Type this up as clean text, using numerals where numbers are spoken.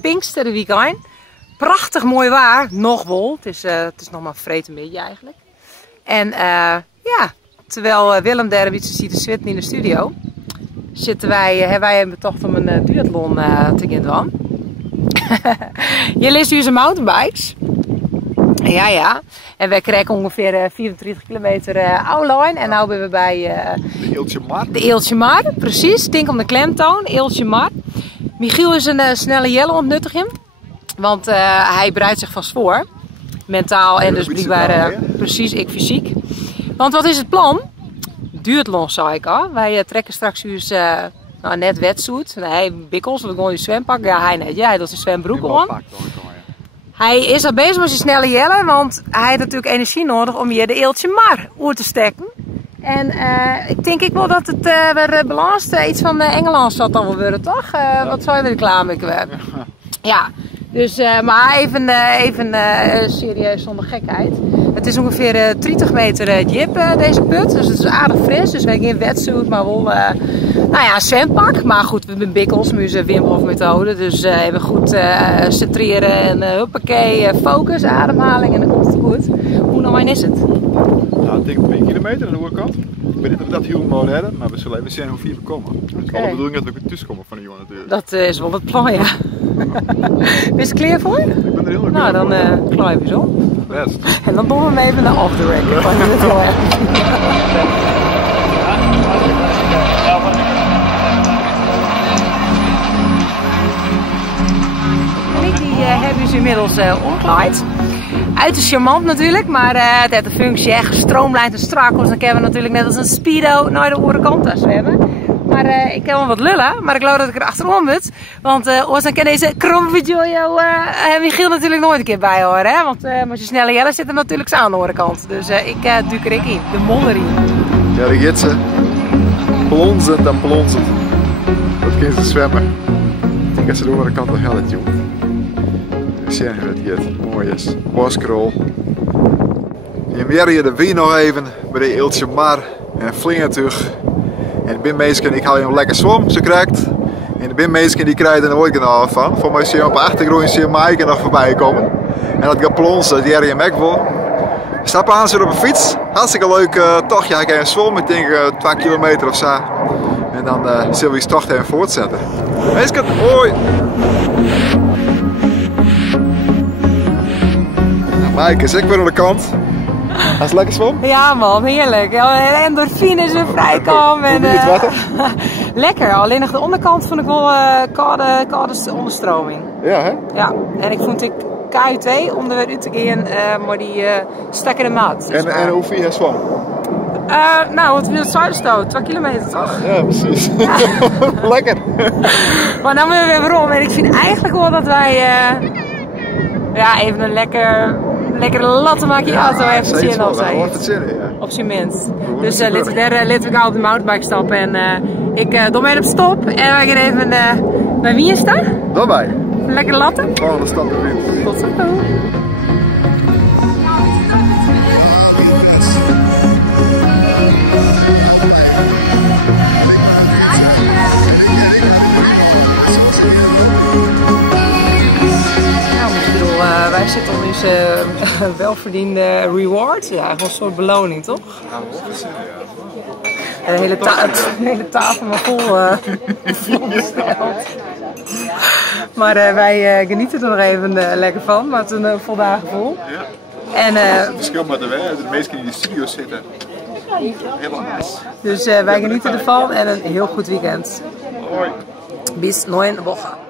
Pinksterweekend. Prachtig mooi waar, nog wel. Het is nog maar vreten beetje eigenlijk. En ja, terwijl Willem daar een beetje ziet zitten in de studio, hebben wij betocht om een duathlon te gaan doen. Je leest hier zijn mountainbikes. Ja. En wij krijgen ongeveer 24 kilometer outlijn. En nu zijn we bij de Eeltje Mar. De Eeltje Mar, precies. Denk om de klemtoon, Eeltje Mar. Michiel is een snelle jelle ontnuttiging. Want hij bereidt zich vast voor. Mentaal en dus blijkbaar precies ik fysiek. Want wat is het plan? Duathlon, zei ik al. Wij trekken straks net wetsuit. Hij bikkels, we gewoon je zwempak. Ja, hij net. Jij doet zijn zwembroek aan. Hij is al bezig met zijn snelle jelle, want hij heeft natuurlijk energie nodig om hier de Eeltje Mar oer te stekken. En ik denk wel dat het weer balans iets van Engeland zal dan wel worden, toch? Wat zou je er klaar mee hebben? Ja, dus maar even serieus zonder gekheid. Het is ongeveer 30 meter diep deze put, dus het is aardig fris. Dus we hebben geen wetsuit, maar wel nou ja, zwempak. Maar goed, we hebben bikkels, muze Wim Hof methode. Dus even goed centreren en huppakee, focus, ademhaling en dan komt het goed. Hoe lang is het? Nou, ik denk 2 kilometer aan de oerkant. Ik weet niet of we dat heel mooi hebben, maar we zullen even zien hoe ver we komen. Het is wel de bedoeling dat we weer tussenkomen van de jongen natuurlijk. Dat is wel het plan, ja. Ben je klaar voor? Ik ben er heel erg nou, dan klaar je zo. Best. En dan doen we hem even naar off the record. Dat is heel erg. Die hebben ze inmiddels omgeleid. Uit de charmant natuurlijk, maar het heeft de functie echt gestroomlijnd en strak. Dus dan kunnen we natuurlijk net als een speedo naar de orenkant zwemmen. Maar ik kan wel wat lullen, maar ik geloof dat ik er achterom moet. Want dan kan deze kromvideo Michiel natuurlijk nooit een keer bij horen. Hè? Want met je snelle jelle zit er natuurlijk aan de orenkant. Dus ik duik er in, de modder in. Ja, daar gaat ze. Plonzend en plonzend. Dat kan ze zwemmen. Ik denk dat ze de orenkant wel helder doen. We zien hoe het gaat. Mooi is. Boskrol. Je merkt je de wien nog even bij de Eeltje Mar en vlingen terug. En de binnenmeisken ik haal je nog lekker zwom, ze krijgt. En de binnenmeisken die krijgen er nooit genoeg van. Voor mij zie je op de achtergrond zie je Maaike nog voorbij komen. En dat gaat plonsen, die je mek wel. Stappen aan ze op een fiets. Hartstikke leuk tochtje. Ik ga een zwom, ik denk 2 kilometer of zo. En dan zullen we die tocht even voortzetten. Meisken, hoi! Nou, Maaike is ik weer aan de kant. Hij is lekker zwom? Ja man, heerlijk. Endorfines en vrijkomen. Hoe het water? Lekker, alleen nog de onderkant vond ik wel koude onderstroming. Ja hè? Ja, en ik vond ik KUT om er weer uit te gaan, maar die stak in de maat. En hoe vind je zwom? Nou, het wil Zuiderstoot, 2 kilometer toch? Ja, precies. Ja. Lekker. Maar dan weer weer om en ik vind eigenlijk wel dat wij ja, even een lekkere latte maak je auto even zin altijd. Op zijn minst. Dus laten we gauw op de mountainbike stappen en ik doe mee op stop en wij gaan even bij wie is dat? Daarbij. Een lekkere latte. Volgende stap de wind. Tot zo. Wij zitten op deze welverdiende reward. Ja, gewoon een soort beloning, toch? En de hele tafel maar vol besteld. Maar wij genieten er nog even lekker van, maar het is een vol dagen vol. Ja. En, het verschil met de meesten die in de studio zitten. Heel anders. Dus wij genieten ervan en een heel goed weekend. Hoi. Bis 9 Wochen.